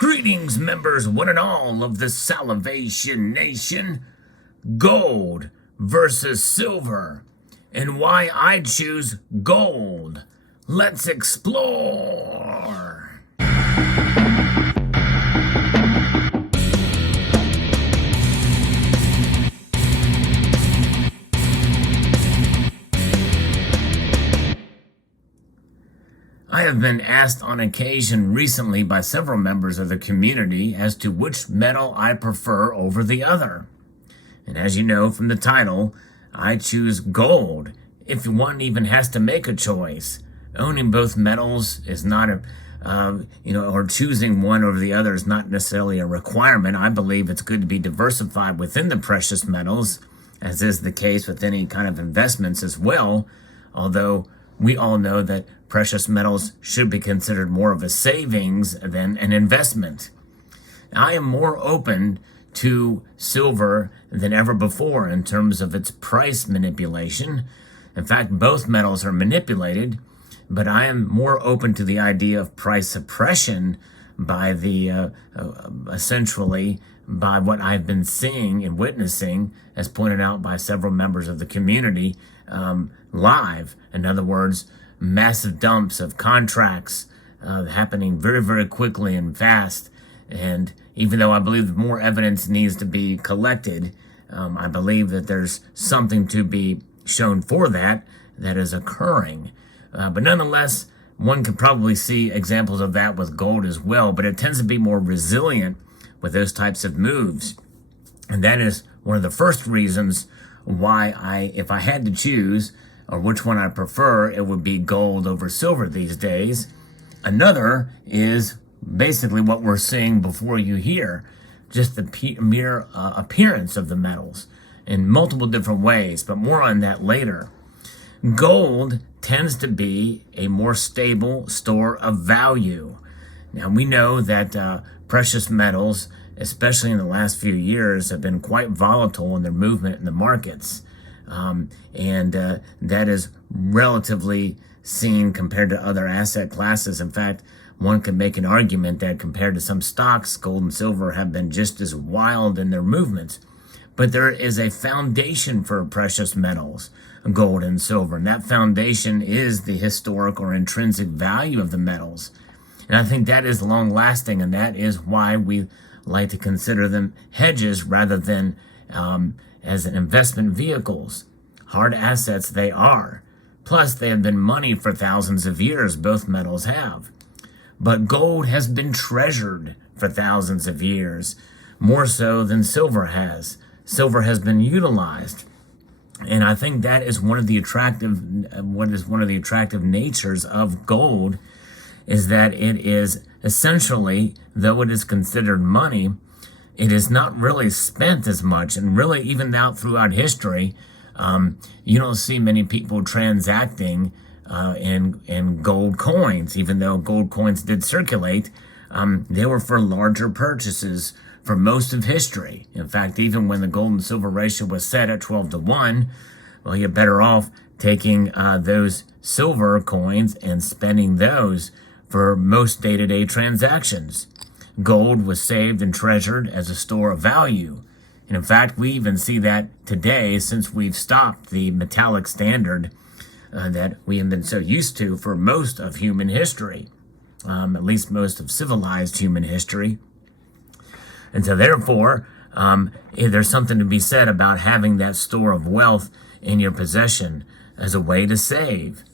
Greetings, members, one and all of the Salivation Nation. Gold versus silver, and why I choose gold. Let's explore. I have been asked on occasion recently by several members of the community as to which metal I prefer over the other. And as you know from the title, I choose gold if one even has to make a choice. Owning both metals is not or choosing one over the other is not necessarily a requirement. I believe it's good to be diversified within the precious metals, as is the case with any kind of investments as well, although we all know that precious metals should be considered more of a savings than an investment. I am more open to silver than ever before in terms of its price manipulation. In fact, both metals are manipulated, but I am more open to the idea of price suppression by essentially by what I've been seeing and witnessing, as pointed out by several members of the community, live. In other words, massive dumps of contracts happening very, very quickly and fast. And even though I believe more evidence needs to be collected, I believe that there's something to be shown for that is occurring. But nonetheless, one could probably see examples of that with gold as well, but it tends to be more resilient with those types of moves. And that is one of the first reasons why if I had to choose, or which one I prefer, it would be gold over silver these days. Another is basically what we're seeing before you here, just the mere appearance of the metals in multiple different ways, but more on that later. Gold tends to be a more stable store of value. Now, we know that precious metals, especially in the last few years, have been quite volatile in their movement in the markets. That is relatively seen compared to other asset classes. In fact, one could make an argument that compared to some stocks, gold and silver have been just as wild in their movements. But there is a foundation for precious metals, gold and silver, and that foundation is the historic or intrinsic value of the metals. And I think that is long lasting, and that is why we like to consider them hedges rather than as investment vehicles. Hard assets they are. Plus, they have been money for thousands of years, both metals have. But gold has been treasured for thousands of years, more so than silver has. Silver has been utilized. And I think that is one of the attractive natures of gold, is that it is essentially, though it is considered money, it is not really spent as much. And really, even out throughout history, you don't see many people transacting in gold coins. Even though gold coins did circulate, they were for larger purchases for most of history. In fact, even when the gold and silver ratio was set at 12-1, well, you're better off taking those silver coins and spending those for most day-to-day transactions. Gold was saved and treasured as a store of value. And in fact, we even see that today, since we've stopped the metallic standard that we have been so used to for most of human history, at least most of civilized human history. And so therefore, there's something to be said about having that store of wealth in your possession as a way to save.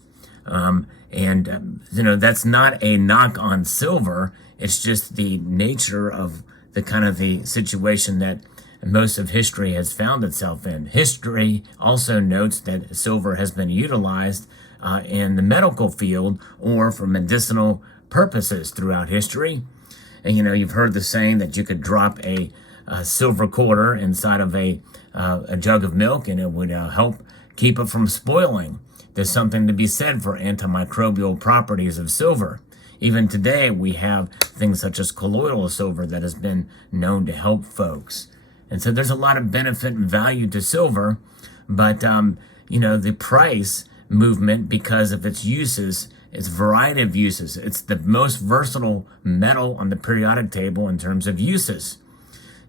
That's not a knock on silver. It's just the nature of the kind of the situation that most of history has found itself in. History also notes that silver has been utilized in the medical field or for medicinal purposes throughout history. And you've heard the saying that you could drop a silver quarter inside of a jug of milk and it would help keep it from spoiling. There's something to be said for antimicrobial properties of silver. Even today, we have things such as colloidal silver that has been known to help folks. And so there's a lot of benefit and value to silver, but, the price movement, because of its uses, its variety of uses. It's the most versatile metal on the periodic table in terms of uses,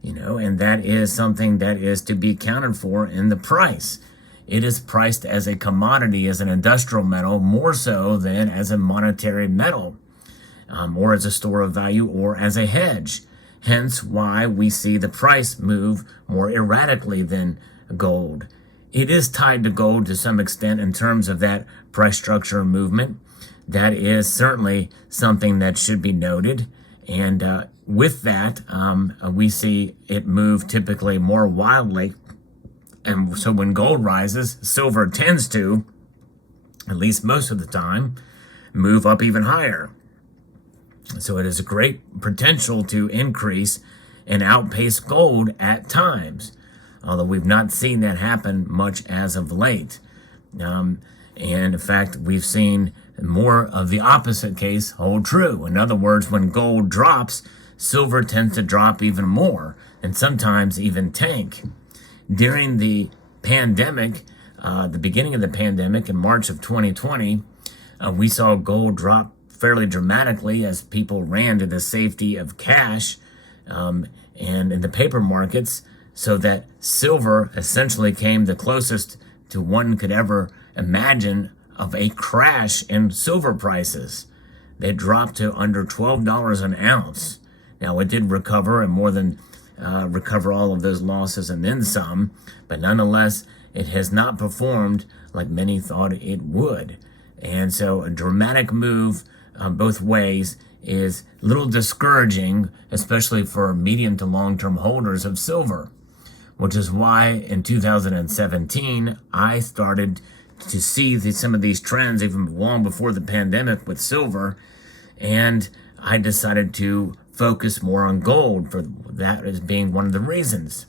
and that is something that is to be accounted for in the price. It is priced as a commodity, as an industrial metal, more so than as a monetary metal, or as a store of value, or as a hedge. Hence why we see the price move more erratically than gold. It is tied to gold to some extent in terms of that price structure movement. That is certainly something that should be noted. And with that, we see it move typically more wildly. And so when gold rises, silver tends to, at least most of the time, move up even higher. So it has a great potential to increase and outpace gold at times, although we've not seen that happen much as of late. And in fact, we've seen more of the opposite case hold true. In other words, when gold drops, silver tends to drop even more, and sometimes even tank. During the pandemic, the beginning of the pandemic in March of 2020, we saw gold drop fairly dramatically as people ran to the safety of cash and in the paper markets, so that silver essentially came the closest to one could ever imagine of a crash in silver prices. They dropped to under $12 an ounce. Now, it did recover and more than recover all of those losses and then some, but nonetheless, it has not performed like many thought it would. And so a dramatic move both ways is a little discouraging, especially for medium to long-term holders of silver, which is why in 2017, I started to see some of these trends even long before the pandemic with silver, and I decided to focus more on gold, for that as being one of the reasons.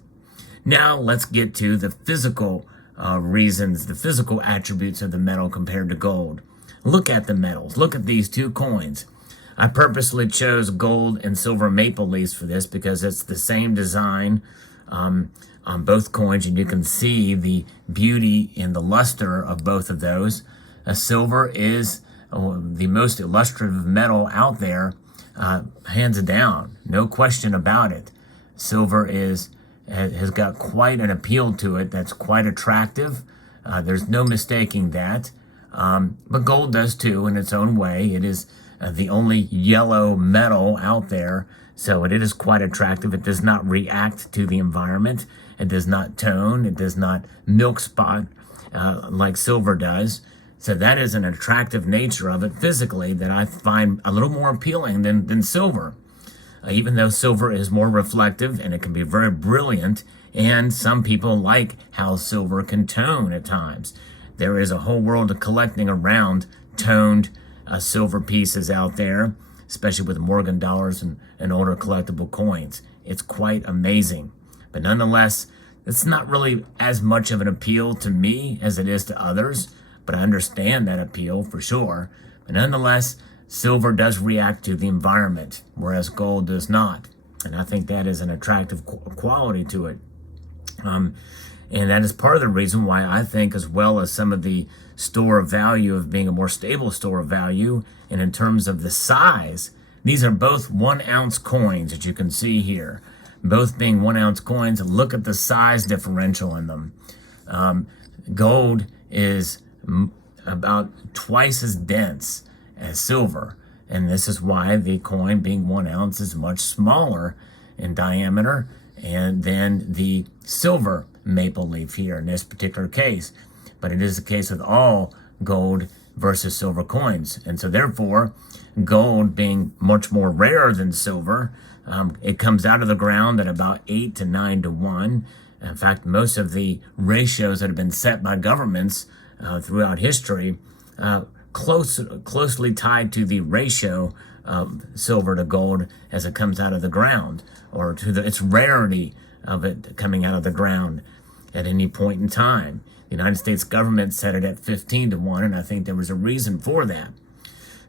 Now let's get to the physical reasons, the physical attributes of the metal compared to gold. Look at the metals. Look at these two coins. I purposely chose gold and silver maple leaves for this because it's the same design on both coins, and you can see the beauty and the luster of both of those. Silver is the most illustrative metal out there, hands down, no question about it. Silver has got quite an appeal to it that's quite attractive. There's no mistaking that. But gold does too in its own way. It is the only yellow metal out there, so it is quite attractive. It does not react to the environment. It does not tone. It does not milk spot like silver does. So that is an attractive nature of it physically that I find a little more appealing than silver. Even though silver is more reflective and it can be very brilliant, and some people like how silver can tone at times. There is a whole world of collecting around toned silver pieces out there, especially with Morgan dollars and older collectible coins. It's quite amazing. But nonetheless, it's not really as much of an appeal to me as it is to others, but I understand that appeal for sure. But nonetheless, silver does react to the environment, whereas gold does not. And I think that is an attractive quality to it. And that is part of the reason why I think, as well as some of the store of value of being a more stable store of value, and in terms of the size, these are both 1 ounce coins that you can see here. Both being 1 ounce coins, look at the size differential in them. Gold is about twice as dense as silver, and this is why the coin being 1 ounce is much smaller in diameter and then the silver maple leaf here in this particular case. But it is the case with all gold versus silver coins, and so therefore gold being much more rare than silver, it comes out of the ground at about 8 to 9 to 1. In fact, most of the ratios that have been set by governments throughout history closely tied to the ratio of silver to gold as it comes out of the ground, or to its rarity of it coming out of the ground at any point in time. The United States government set it at 15 to 1, and I think there was a reason for that.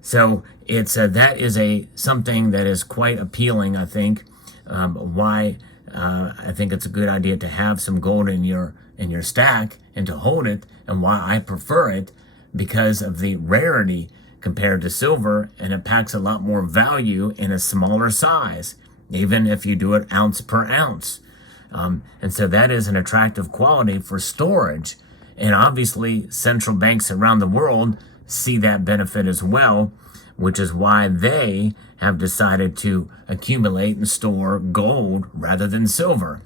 So it's that is something that is quite appealing, I think. Why I think it's a good idea to have some gold in your stack and to hold it, and why I prefer it, because of the rarity compared to silver, and it packs a lot more value in a smaller size, even if you do it ounce per ounce. And so that is an attractive quality for storage. And obviously, central banks around the world see that benefit as well, which is why they have decided to accumulate and store gold rather than silver.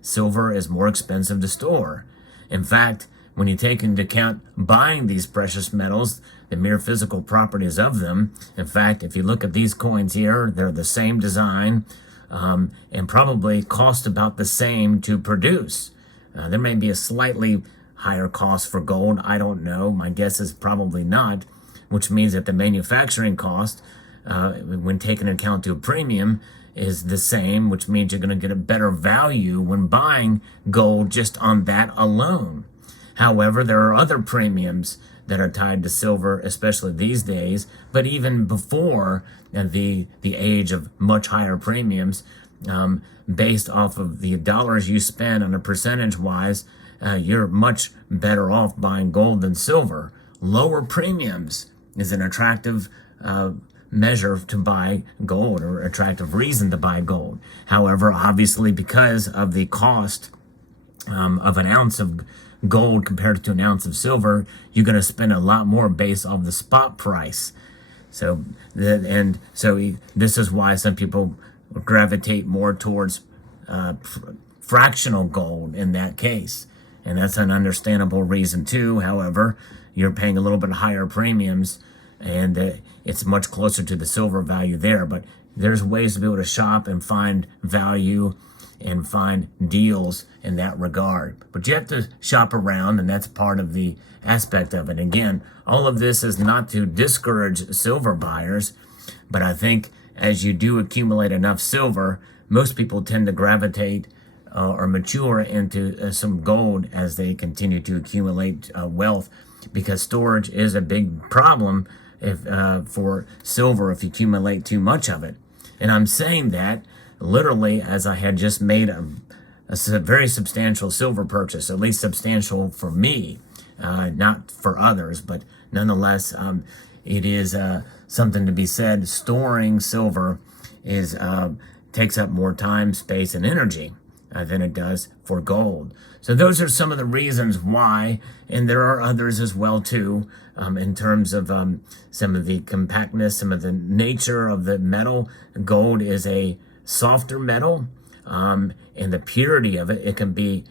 Silver is more expensive to store. In fact, when you take into account buying these precious metals, the mere physical properties of them, in fact, if you look at these coins here, they're the same design and probably cost about the same to produce. There may be a slightly higher cost for gold. I don't know. My guess is probably not, which means that the manufacturing cost, when taken into account to a premium, is the same, which means you're going to get a better value when buying gold just on that alone. However, there are other premiums that are tied to silver, especially these days, but even before the age of much higher premiums, based off of the dollars you spend on a percentage-wise, you're much better off buying gold than silver. Lower premiums is an attractive measure to buy gold, or attractive reason to buy gold. However, obviously, because of the cost of an ounce of gold compared to an ounce of silver, you're going to spend a lot more based on the spot price. So this is why some people gravitate more towards fractional gold in that case. And that's an understandable reason too. However, you're paying a little bit higher premiums, and it's much closer to the silver value there. But there's ways to be able to shop and find value and find deals in that regard. But you have to shop around, and that's part of the aspect of it. Again, all of this is not to discourage silver buyers, but I think as you do accumulate enough silver, most people tend to gravitate or mature into some gold as they continue to accumulate wealth, because storage is a big problem for silver if you accumulate too much of it. And I'm saying that literally as I had just made a very substantial silver purchase, at least substantial for me, not for others, but nonetheless, it is something to be said. Storing silver takes up more time, space, and energy than it does for gold. So those are some of the reasons why, and there are others as well too, in terms of some of the compactness, some of the nature of the metal. Gold is a softer metal, and the purity of it, it can be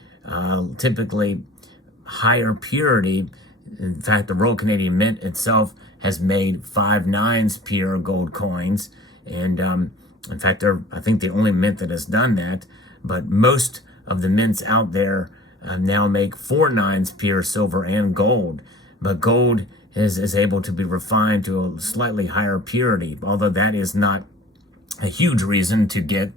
typically higher purity. In fact, the Royal Canadian Mint itself has made 5/9 pure gold coins, and in fact, they're, I think, the only mint that has done that. But most of the mints out there now make 4/9 pure silver and gold. But gold is able to be refined to a slightly higher purity, although that is not a huge reason to get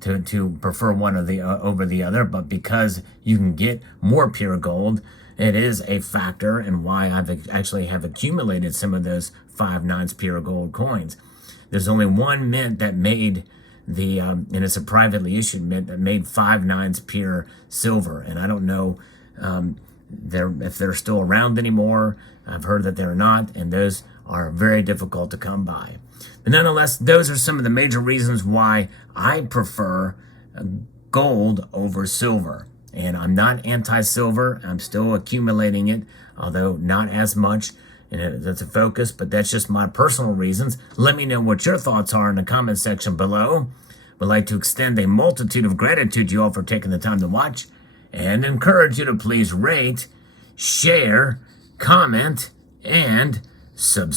to prefer one of the over the other. But because you can get more pure gold, it is a factor in why I've actually have accumulated some of those 5/9 pure gold coins. There's only one mint that made the, and it's a privately issued mint that made 5/9 pure silver. And I don't know if they're still around anymore. I've heard that they're not, and those are very difficult to come by. But nonetheless, those are some of the major reasons why I prefer gold over silver. And I'm not anti-silver. I'm still accumulating it, although not as much. And that's a focus, but that's just my personal reasons. Let me know what your thoughts are in the comment section below. Would like to extend a multitude of gratitude to you all for taking the time to watch, and encourage you to please rate, share, comment, and subscribe.